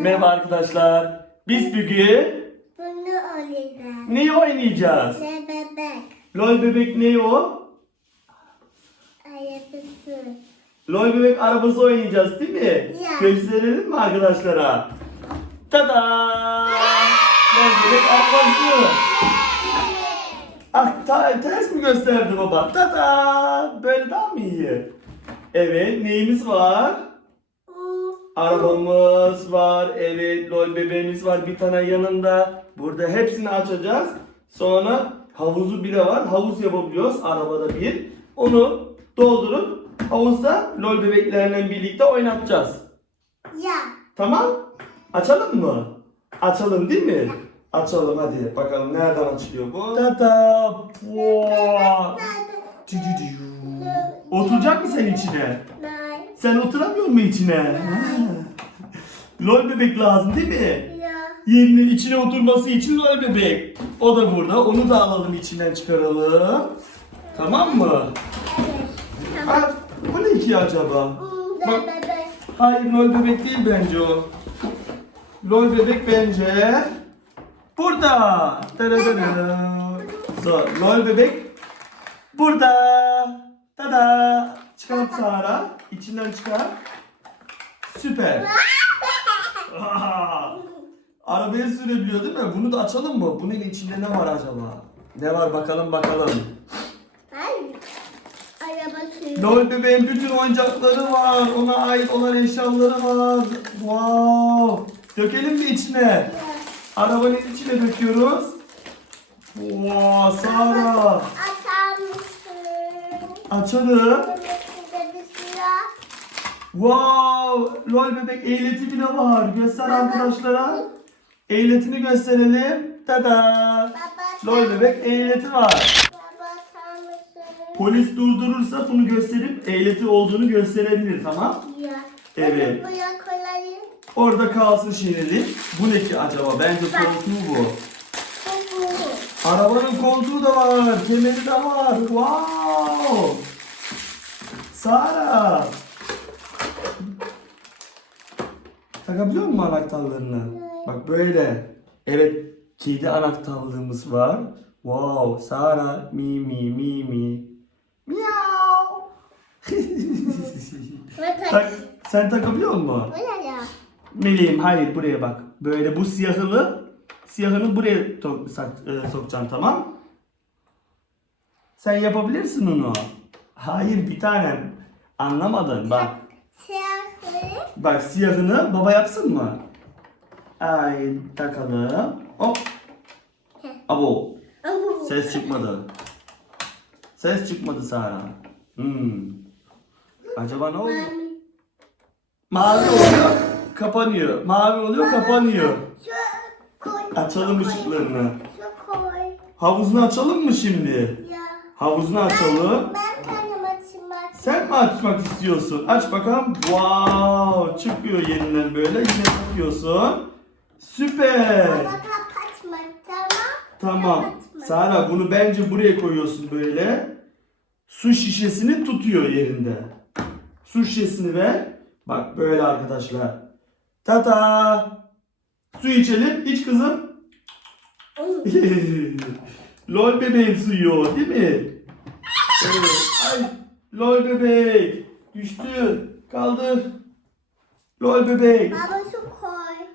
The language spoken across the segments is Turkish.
Merhaba arkadaşlar. Biz bugün Bunu oynayacağız. ne oynayacağız? Ne bebek. Lol bebek ne o? Ayaküstü. Lol bebek arabası oynayacağız değil mi? Ya. Gösterelim mi arkadaşlara? Tada! Lol bebek arabası. Ah ta- ters mi gösterdi baba? Tada! Böyle daha mı iyi? Evet neyimiz var? Arabamız var, evet, lol bebeğimiz var bir tane yanında. Burada hepsini açacağız. Sonra havuzu bile var. Havuz yapabiliyoruz arabada bir. Onu doldurup havuzda lol bebeklerle birlikte oynatacağız. Ya. Tamam? Açalım mı? Açalım değil mi? Açalım hadi. Bakalım nereden açılıyor bu? Tata! Oturacak mı sen içine? Sen oturamıyor musun içine? lol bebek lazım değil mi? Ya. Yerine içine oturması için lol bebek. O da burada. Onu da alalım içinden çıkaralım. Tamam mı? Evet. Tamam. Ha, bu ne ki acaba? Bak. Hayır lol bebek değil bence o. Lol bebek bence burada. So, lol bebek burada. Tada. Çıkart Sara. İçinden çıkar. Süper. Aa, Arabaya sürebiliyor değil mi? Bunu da açalım mı? Bunun içinde ne var acaba? Ne var bakalım bakalım. Hayır. Araba suyu. Lol bebeğin bütün oyuncakları var. Ona ait olan eşyaları var. Wow. Dökelim mi içine? Arabanın içine döküyoruz. Wow, Sara. Mısın? Açalım. Wow. Lol bebek ehliyeti bile var. Göster arkadaşlara. Ehliyetini gösterelim. Tada. Lol bebek ehliyeti var. Polis durdurursa bunu gösterip ehliyeti olduğunu gösterebilir tamam? Evet. Orada kalsın şimdilik. Bu ne ki acaba? Bence koltuğu bu. Arabanın koltuğu da var. Kemeri de var. Wow. Sara. Takabiliyor musun anahtarlarını? Bak böyle. Evet. Kedi anahtarlığımız var. Wow. Sara. Mi mi mi mi. Miau. Tak, sen takabiliyor musun? Bu ne ya? Meleğim hayır buraya bak. Böyle bu siyahını siyahını buraya to- sak- e, sokacaksın tamam? Sen yapabilirsin onu. Hayır bir tanem. Anlamadın bak. Bak siyahını baba yapsın mı? Ay takalım. Hop. Abo. Ses çıkmadı. Ses çıkmadı Sara. Hmm. Acaba ne oldu? Mavi oluyor, kapanıyor. Mavi oluyor, kapanıyor. Açalım ışıklarını. Havuzunu açalım mı şimdi? Havuzunu açalım. Açmak. Sen mi açmak istiyorsun? Aç bakalım. Wow! Çıkıyor yeniden böyle. Yine takıyorsun. Süper. Baba kapatmak tamam. Tamam. Kapatma. Sara bunu bence buraya koyuyorsun böyle. Su şişesini tutuyor yerinde. Su şişesini ver. Bak böyle arkadaşlar. Tata. Su içelim. İç kızım. Lol bebeğin suyu değil mi? Evet. Ay, lol bebek. Düştü. Kaldır. Lol bebek. Baba su koy.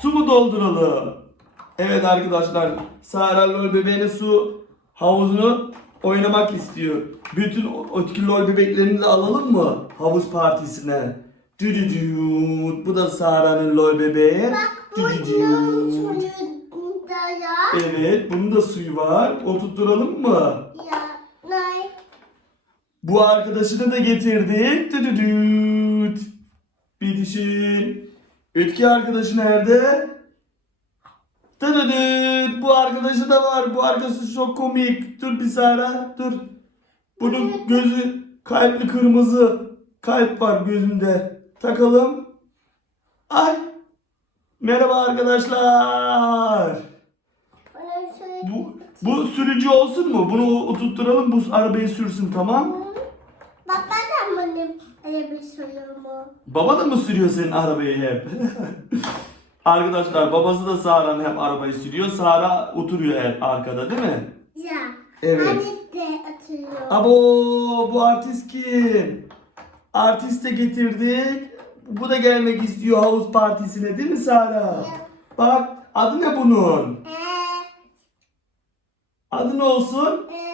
Su mu dolduralım? Evet arkadaşlar. Sara lol bebeğine su havuzunu oynamak istiyor. Bütün o öteki lol bebeklerini de alalım mı? Havuz partisine. Düdüdüt. Bu da Sara'nın lol bebeği. Bak bunun suyunda ya. Evet, bunun da suyu var. Oturtturalım mı? Ya. Bu arkadaşını da getirdik. Düdüdüt. Bitişin. Öteki arkadaşı nerede? Düdüdüt. Bu arkadaşı da var. Bu arkadaşı çok komik. Dur bir Sara. Dur. Bunun gözü kalpli kırmızı. Kalp var gözünde. Takalım. Ay. Merhaba arkadaşlar. Suyu. Bu, bu sürücü olsun mu? Bunu oturtturalım bu arabayı sürsün tamam? Baba da benim araba sorumu. Baba da mı sürüyor senin arabayı hep? Arkadaşlar babası da Sara'nın hep arabayı sürüyor. Sara oturuyor hep arkada değil mi? Ya. Evet. Anne de atıyor. Abo bu artist kim? Artist de getirdik. Bu da gelmek istiyor havuz partisine değil mi Sara? Bak adı ne bunun? Eee. Adı ne olsun? Eee.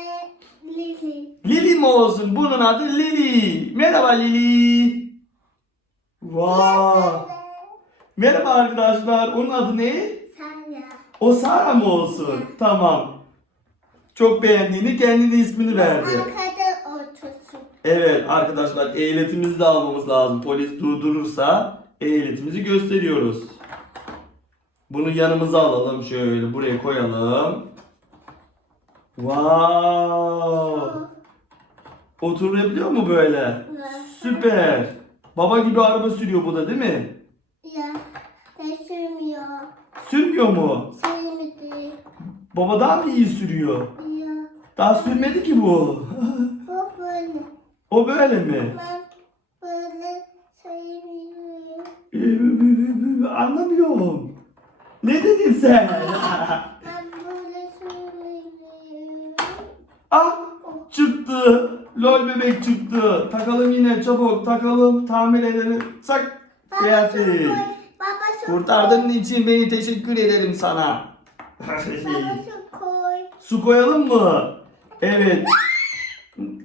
Lili. Mi olsun? Bunun adı Lili. Merhaba Lili. Vay. Merhaba arkadaşlar. Onun adı ne? Sana. O Sara mı olsun? Tamam. Çok beğendiğini kendine ismini verdi. Arkada otursun. Evet arkadaşlar ehliyetimizi de almamız lazım. Polis durdurursa ehliyetimizi gösteriyoruz. Bunu yanımıza alalım şöyle buraya koyalım. Wow. Oturabiliyor mu böyle? Süper. Baba gibi araba sürüyor bu da değil mi? Ya. Sürmüyor. Sürmüyor mu? Sürmedi. Baba daha mı iyi sürüyor? Ya. Daha sürmedi ki bu. Bu böyle. o böyle mi? Ben böyle sevmiyorum. Anlamıyorum. Ne dedin sen? Ben böyle sevmiyorum. ah çıktı. Lol bebek çıktı. Takalım yine çabuk takalım tamir edelim. Sak. Baba Kıyafet. Baba Kurtardığın için beni teşekkür ederim sana. Baba su koy. Su koyalım mı? Evet.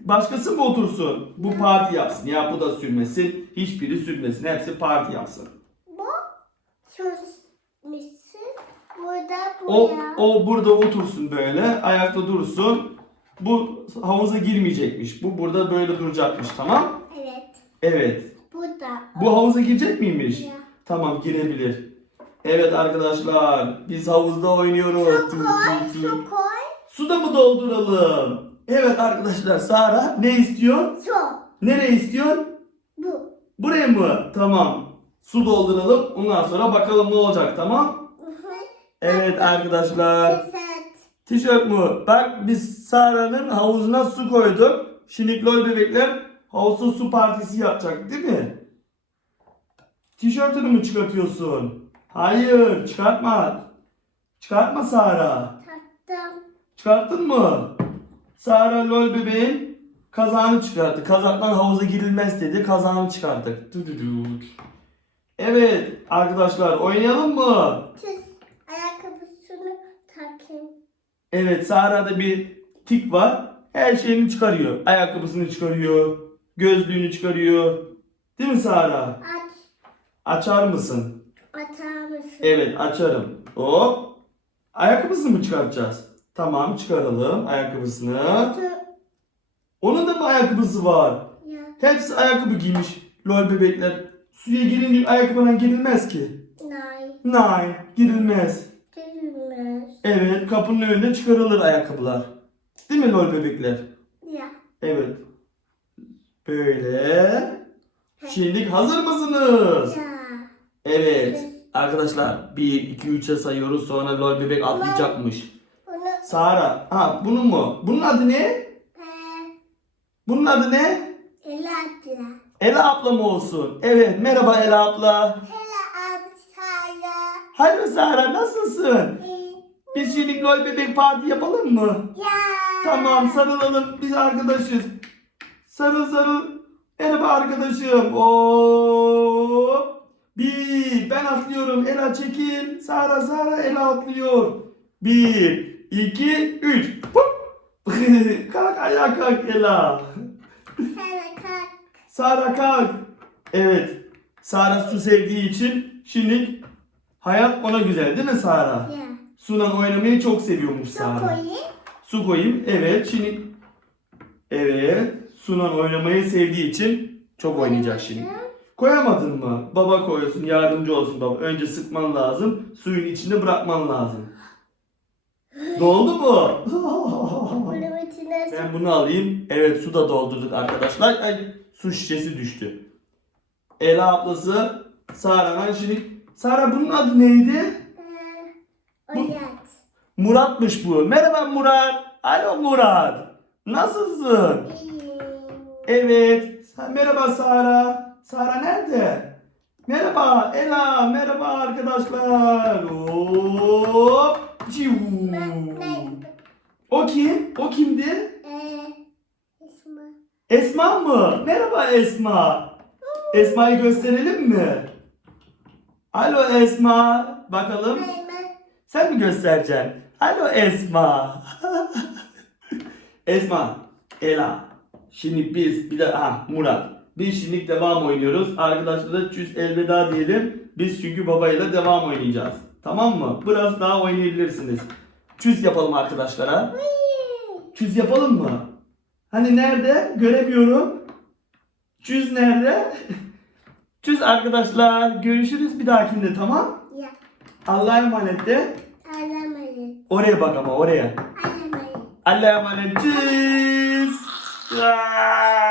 Başkası mı otursun? Bu parti yapsın. Ya bu da sürmesin. Hiçbiri sürmesin. Hepsi parti yapsın. Bu susmuşsun. Burada O, buraya. o burada otursun böyle. Ayakta dursun. Bu havuza girmeyecekmiş. Bu burada böyle duracakmış. Tamam? Evet. Evet. Burada. Bu havuza girecek miymiş? Ya. Tamam girebilir. Evet arkadaşlar. Biz havuzda oynuyoruz. Su koy. Su koy. Su da mı dolduralım? Evet arkadaşlar. Sara ne istiyor? Su. Nereye istiyorsun? Bu. Buraya mı? Tamam. Su dolduralım. Ondan sonra bakalım ne olacak tamam? Evet arkadaşlar. Tişört mü? Bak biz Sara'nın havuzuna su koyduk. Şimdi lol bebekler havuzda su partisi yapacak değil mi? Tişörtünü mü çıkartıyorsun? Hayır çıkartma. Çıkartma Sara. Taktım. Çıkarttın mı? Sara lol bebeğin kazağını çıkarttı. Kazaktan havuza girilmez dedi. Kazağını çıkarttık. Evet arkadaşlar oynayalım mı? Çiz. Ayakkabısını takayım. Evet Sara'da bir tik var. Her şeyini çıkarıyor. Ayakkabısını çıkarıyor. Gözlüğünü çıkarıyor. Değil mi Sara? Aç. Açar mısın? Atar mısın? Evet açarım. Hop. Ayakkabısını mı çıkartacağız? Tamam çıkaralım ayakkabısını. Onun da mı ayakkabısı var? Ya. Hepsi ayakkabı giymiş. Lol bebekler. Suya girince ayakkabından girilmez ki. Nay. Nein, girilmez. Evet, kapının önünde çıkarılır ayakkabılar. Değil mi lol bebekler? Ya. Evet. Böyle. Şimdi hazır mısınız? Ya. Evet. Arkadaşlar 1, 2, 3'e sayıyoruz sonra lol bebek atlayacakmış. Bunu Sara. Ha bunu mu? Bunun adı ne? Bunun adı ne? Elatla. Ela abla mı olsun? Evet merhaba Ela abla. Hele abi saya. Hallo Sara nasılsın? Biz şimdi lol bebek parti yapalım mı? Ya. Tamam sarılalım biz arkadaşız. Sarıl sarıl. Merhaba arkadaşım. Oo. Bir. Ben atlıyorum. Ela çekil. Sara Sara Ela atlıyor. Bir. iki, üç. Kalk ayağa kalk Ela. Sana kalk. Sara kalk. Evet. Sara su sevdiği için şimdi hayat ona güzel değil mi Sara? Ya. Sunan oynamayı çok seviyormuş Su Sara. koyayım. Su koyayım. Evet. Şimdi Evet. Sunan oynamayı sevdiği için çok oynayacak şimdi. Koyamadın mı? Baba koysun. Yardımcı olsun baba. Önce sıkman lazım. Suyun içinde bırakman lazım. Doldu mu? Su. ben bunu alayım. Evet su da doldurduk arkadaşlar. Ay, su şişesi düştü. Ela ablası Sara'dan şimdi Sara bunun adı neydi? Oyat. Murat'mış bu. Merhaba Murat. Alo Murat. Nasılsın? İyi. Evet. Merhaba Sara. Sara nerede? Merhaba Ela. Merhaba arkadaşlar. Hop. Ciu. O kim? O kimdi? ee, ismi. Esma mı? Merhaba Esma. Esma'yı gösterelim mi? Alo Esma. Bakalım. Ben, Sen mi göstereceksin? Alo Esma. Esma, Ela. Şimdi biz bir de ha Murat. Biz şimdi devam oynuyoruz. Arkadaşlara çüz elveda diyelim. Biz çünkü babayla devam oynayacağız. Tamam mı? Biraz daha oynayabilirsiniz. Çüz yapalım arkadaşlara. Çüz yapalım mı? Hani nerede? Göremiyorum. Çüz nerede? Çüz arkadaşlar. Görüşürüz bir dahakinde tamam? ya, Allah'a emanet de. Alamayın. Oraya bak ama oraya. Alamayın. Allah'a emanet. Tschüss. Aa!